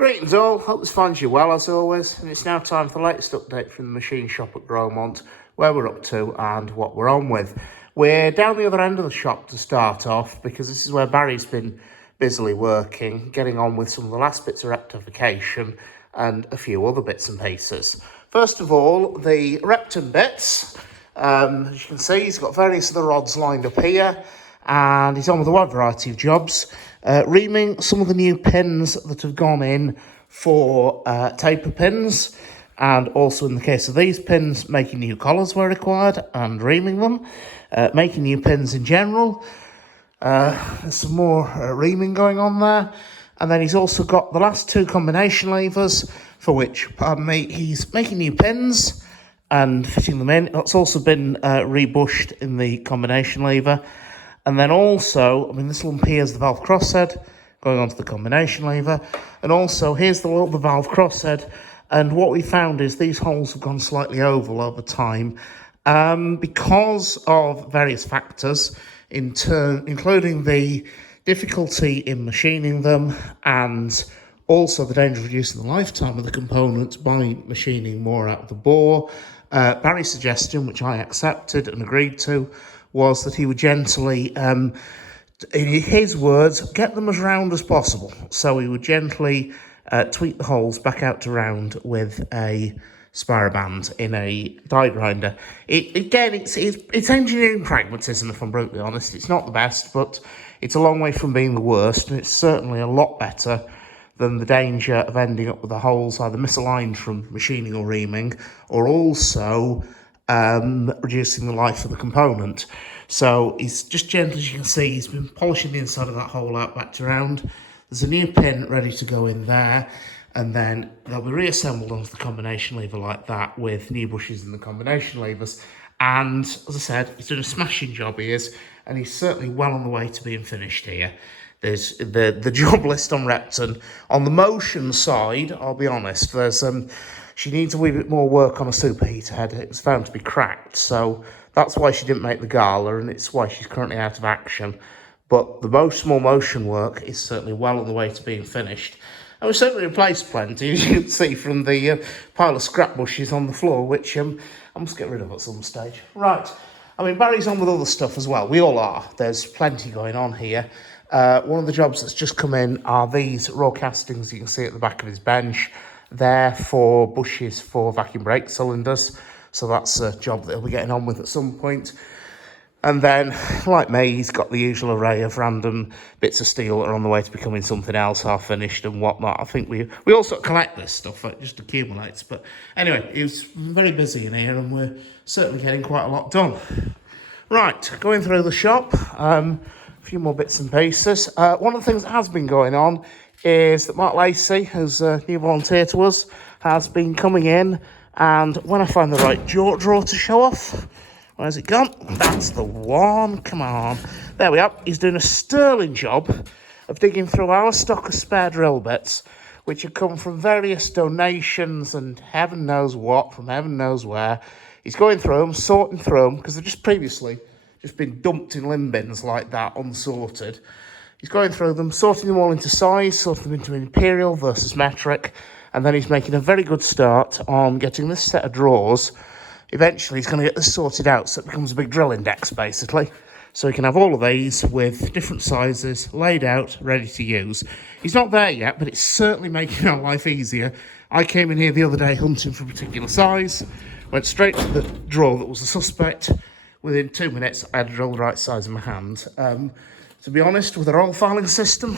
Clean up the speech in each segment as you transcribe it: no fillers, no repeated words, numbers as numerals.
Greetings all, hope this finds you well as always, and it's now time for the latest update from the machine shop at Gromont, where we're up to and what we're on with. We're down the other end of the shop to start off, because this is where Barry's been busily working, getting on with some of the last bits of rectification and a few other bits and pieces. First of all, the Repton bits. As you can see, he's got various of the rods lined up here, and he's on with a wide variety of jobs. Reaming some of the new pins that have gone in for taper pins, and also in the case of these pins, making new collars where required and reaming them, making new pins in general. There's some more reaming going on there, and then he's also got the last two combination levers for which, he's making new pins and fitting them in. That's also been rebushed in the combination lever. And then also, this lump here is the valve crosshead going onto the combination lever. And also, here's the valve crosshead. And what we found is these holes have gone slightly oval over time because of various factors, including the difficulty in machining them and also the danger of reducing the lifetime of the components by machining more out of the bore. Barry's suggestion, which I accepted and agreed to, was that he would gently, in his words, get them as round as possible. So he would gently tweak the holes back out to round with a spiral band in a die grinder. It's engineering pragmatism, if I'm brutally honest. It's not the best, but it's a long way from being the worst, and it's certainly a lot better than the danger of ending up with the holes either misaligned from machining or reaming, or also reducing the life of the component. So he's just gentle, as you can see, he's been polishing the inside of that hole out back to round. There's a new pin ready to go in there, and then they'll be reassembled onto the combination lever like that with new bushes in the combination levers. And as I said, he's doing a smashing job, he is, and he's certainly well on the way to being finished here. There's the job list on Repton. On the motion side, I'll be honest, there's she needs a wee bit more work on a superheater head. It was found to be cracked, so that's why she didn't make the gala, and it's why she's currently out of action. But the small motion work is certainly well on the way to being finished. And we certainly replaced plenty, as you can see from the pile of scrap bushes on the floor, which I must get rid of at some stage. Right, Barry's on with other stuff as well. We all are. There's plenty going on here. One of the jobs that's just come in are these raw castings you can see at the back of his bench. They're for bushes for vacuum brake cylinders, so that's a job that he'll be getting on with at some point. And then, like me, he's got the usual array of random bits of steel that are on the way to becoming something else, half finished and whatnot. I think we all sort of collect this stuff, it just accumulates. But anyway, he was very busy in here, and we're certainly getting quite a lot done. Right, going through the shop, a few more bits and pieces. One of the things that has been going on is that Mark Lacey, who's a new volunteer to us, has been coming in, and when I find the right jaw drawer to show off, where's it gone? That's the one, come on. There we are. He's doing a sterling job of digging through our stock of spare drill bits, which have come from various donations and heaven knows what, from heaven knows where. He's going through them, sorting through them, because they've just previously been dumped in limb bins like that, unsorted. He's going through them, sorting them all into size, sorting them into imperial versus metric, and then he's making a very good start on getting this set of drawers. Eventually, he's going to get this sorted out so it becomes a big drill index, basically. So he can have all of these with different sizes, laid out, ready to use. He's not there yet, but it's certainly making our life easier. I came in here the other day hunting for a particular size, went straight to the drawer that was the suspect. Within 2 minutes, I had to drill the right size in my hand. To be honest, with our old filing system,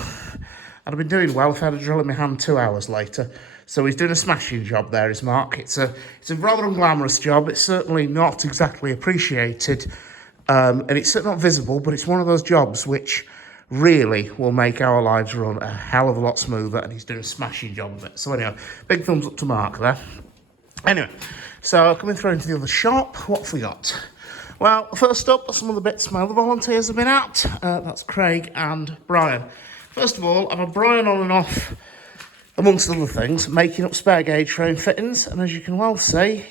I'd have been doing well if I had a drill in my hand 2 hours later. So he's doing a smashing job there, is Mark. It's a rather unglamorous job. It's certainly not exactly appreciated, and it's certainly not visible, but it's one of those jobs which really will make our lives run a hell of a lot smoother, and he's doing a smashing job of it. So anyway, big thumbs up to Mark there. Anyway, so coming through into the other shop, what have we got? Well, first up, some of the bits my other volunteers have been at. That's Craig and Brian. First of all, I've had Brian on and off, amongst other things, making up spare gauge frame fittings. And as you can well see,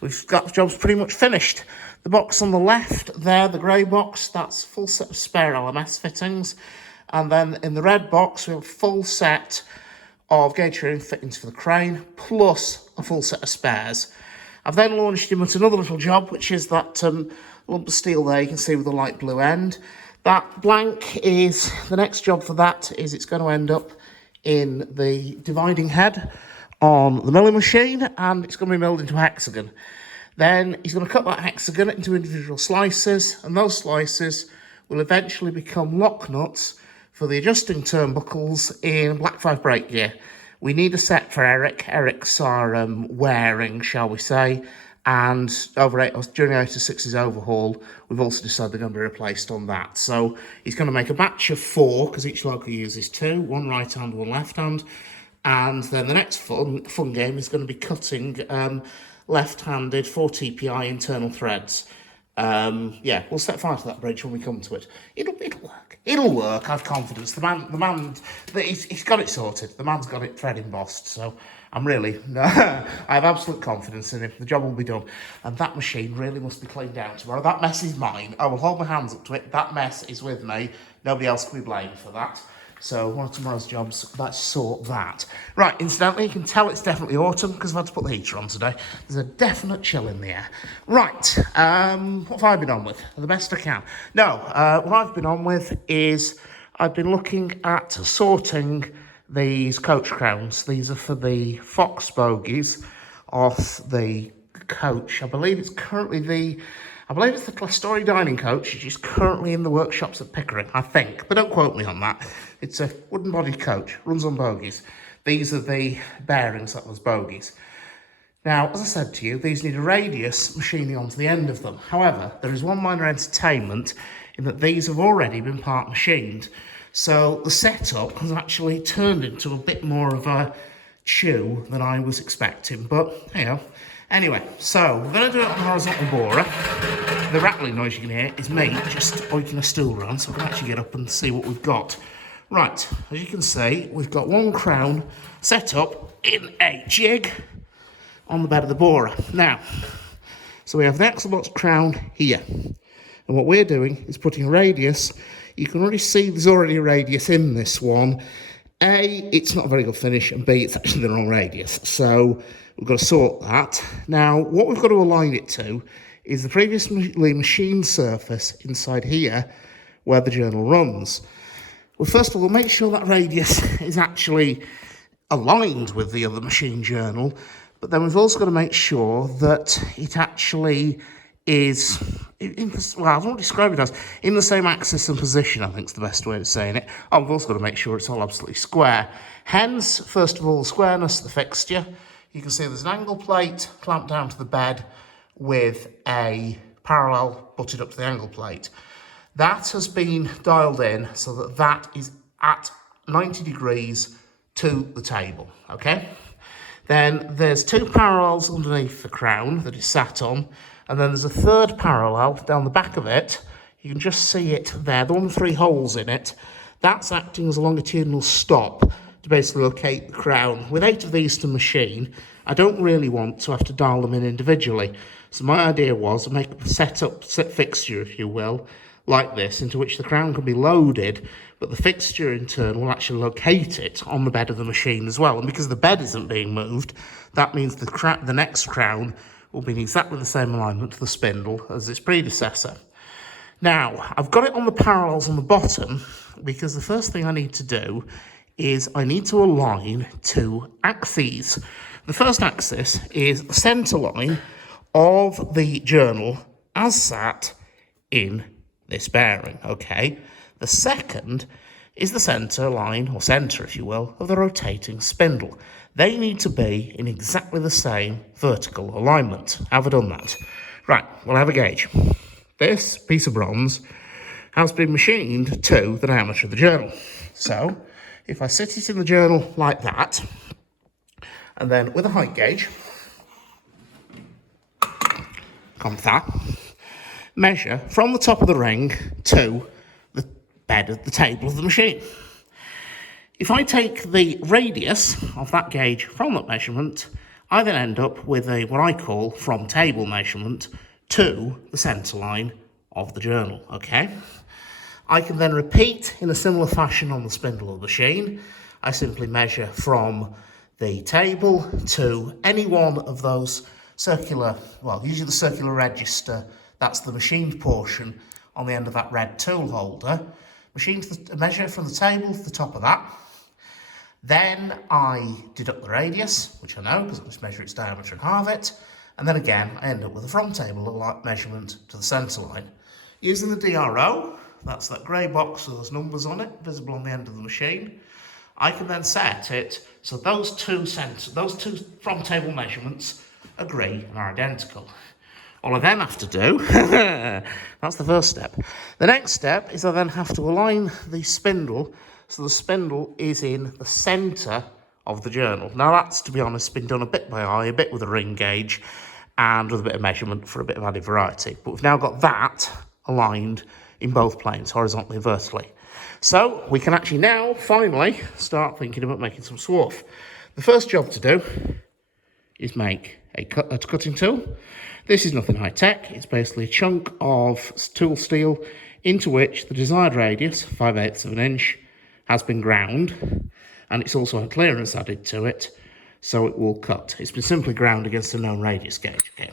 we've got the jobs pretty much finished. The box on the left there, the grey box, that's a full set of spare LMS fittings. And then in the red box, we have a full set of gauge ring fittings for the crane, plus a full set of spares. I've then launched him at another little job, which is that lump of steel there you can see with the light blue end. That blank is, the next job for that is it's going to end up in the dividing head on the milling machine, and it's going to be milled into a hexagon. Then he's going to cut that hexagon into individual slices, and those slices will eventually become lock nuts for the adjusting turnbuckles in Black 5 brake gear. We need a set for Eric. Eric's are wearing, shall we say, and during 806's overhaul, we've also decided they're going to be replaced on that. So he's going to make a batch of 4, because each local uses 2, one right hand, one left hand. And then the next fun game is going to be cutting left-handed 4 TPI internal threads. Yeah, we'll set fire to that bridge when we come to it. It'll work. It'll work. I've confidence. The man, he's got it sorted. The man's got it thread embossed. So I'm really, I have absolute confidence in him. The job will be done. And that machine really must be cleaned out tomorrow. That mess is mine. I will hold my hands up to it. That mess is with me. Nobody else can be blamed for that. So one of tomorrow's jobs, let's sort that. Right, incidentally, you can tell it's definitely autumn because I've had to put the heater on today. There's a definite chill in the air. Right, what have I been on with? The best I can. No, what I've been on with is I've been looking at sorting these coach crowns. These are for the Fox bogies off the coach. I believe it's the Clastori dining coach, which is currently in the workshops at Pickering, I think. But don't quote me on that. It's a wooden-bodied coach, runs on bogies. These are the bearings that was bogies. Now, as I said to you, these need a radius machining onto the end of them. However, there is one minor entertainment in that these have already been part machined. So the setup has actually turned into a bit more of a chew than I was expecting. But, you know. Anyway, so we're going to do it on the horizontal borer. The rattling noise you can hear is me just oiking a stool around, so I can actually get up and see what we've got. Right, as you can see, we've got one crown set up in a jig on the bed of the borer. Now, so we have the axle box crown here. And what we're doing is putting a radius. You can already see there's already a radius in this one. A, it's not a very good finish, and B, it's actually the wrong radius. So we've got to sort that. Now, what we've got to align it to is the previously machined surface inside here where the journal runs. Well, first of all, we'll make sure that radius is actually aligned with the other machine journal, but then we've also got to make sure that it actually is, well, I don't want to describe it as, in the same axis and position, I think is the best way of saying it. Oh, we've also got to make sure it's all absolutely square. Hence, first of all, the squareness of the fixture. You can see there's an angle plate clamped down to the bed with a parallel butted up to the angle plate. That has been dialed in so that that is at 90 degrees to the table, okay? Then there's 2 parallels underneath the crown that it's sat on, and then there's a third parallel down the back of it. You can just see it there, the one with 3 holes in it. That's acting as a longitudinal stop to basically locate the crown. With 8 of these to machine, I don't really want to have to dial them in individually. So my idea was to make a set fixture, if you will, like this, into which the crown can be loaded, but the fixture in turn will actually locate it on the bed of the machine as well. And because the bed isn't being moved, that means the next crown will be in exactly the same alignment to the spindle as its predecessor. Now, I've got it on the parallels on the bottom because the first thing I need to do is I need to align 2 axes. The first axis is the centre line of the journal as sat in this bearing, okay? The second is the centre line, or centre if you will, of the rotating spindle. They need to be in exactly the same vertical alignment. Have I done that? Right, we'll have a gauge. This piece of bronze has been machined to the diameter of the journal. So, if I sit it in the journal like that, and then with a height gauge, come with that, measure from the top of the ring to the bed of the table of the machine. If I take the radius of that gauge from that measurement, I then end up with what I call from table measurement to the centre line of the journal, okay? I can then repeat in a similar fashion on the spindle of the machine. I simply measure from the table to any one of those circular, well, usually the circular register, that's the machined portion on the end of that red tool holder. Measure from the table to the top of that. Then I deduct the radius, which I know because I just measure its diameter and halve it. And then again, I end up with a from table measurement to the centre line. Using the DRO, that's that grey box with those numbers on it, visible on the end of the machine, I can then set it so those two from table measurements agree and are identical. All I then have to do, that's the first step. The next step is I then have to align the spindle so the spindle is in the centre of the journal. Now that's, to be honest, been done a bit by eye, a bit with a ring gauge, and with a bit of measurement for a bit of added variety. But we've now got that aligned in both planes, horizontally and vertically. So we can actually now, finally, start thinking about making some swarf. The first job to do is make a cutting tool. This is nothing high-tech. It's basically a chunk of tool steel into which the desired radius, 5/8 of an inch, has been ground, and it's also had clearance added to it, so it will cut. It's been simply ground against a known radius gauge. Okay.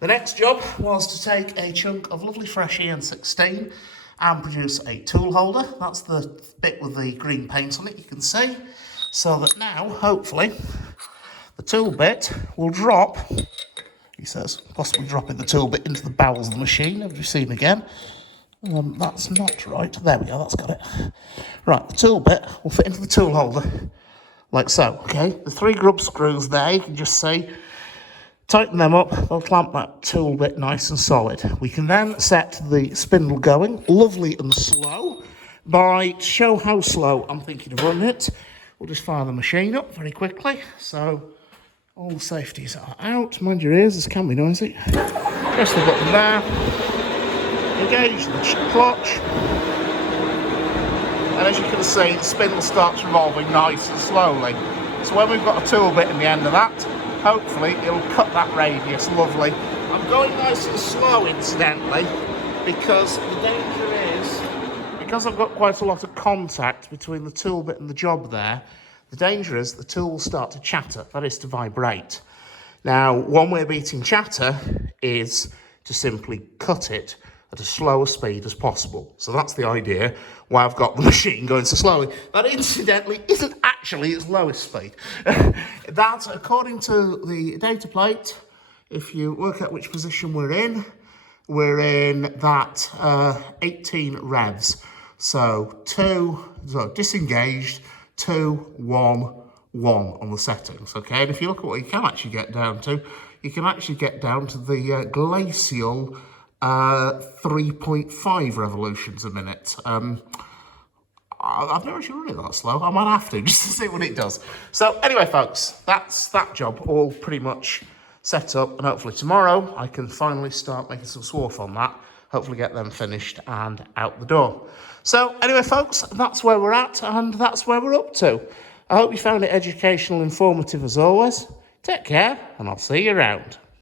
The next job was to take a chunk of lovely fresh EN16 and produce a tool holder. That's the bit with the green paint on it, you can see. So that now, hopefully, the tool bit will drop, he says, possibly dropping the tool bit into the bowels of the machine. Have you seen again? That's not right. There we go, that's got it. Right, the tool bit will fit into the tool holder, like so, okay? The 3 grub screws there, you can just see. Tighten them up, they'll clamp that tool bit nice and solid. We can then set the spindle going, lovely and slow. To show how slow I'm thinking of running it, we'll just fire the machine up very quickly. So, all the safeties are out. Mind your ears, this can be noisy. Press the button there. Engage the clutch. And as you can see, the spindle starts revolving nice and slowly. So when we've got a tool bit in the end of that, hopefully it'll cut that radius lovely. I'm going nice and slow, incidentally, because the danger is, because I've got quite a lot of contact between the tool bit and the job there, the danger is the tool will start to chatter, that is to vibrate. Now, one way of beating chatter is to simply cut it at a slower speed as possible. So that's the idea why I've got the machine going so slowly. That incidentally isn't actually its lowest speed. That, according to the data plate, if you work out which position we're in that 18 revs. So disengaged, 2, 1, 1 on the settings, okay? And if you look at what you can actually get down to, you can actually get down to the glacial 3.5 revolutions a minute. I've never actually run it that slow. I might have to, just to see what it does. So anyway, folks, that's that job all pretty much set up. And hopefully tomorrow I can finally start making some swarf on that. Hopefully get them finished and out the door. So anyway, folks, that's where we're at and that's where we're up to. I hope you found it educational, informative as always. Take care and I'll see you around.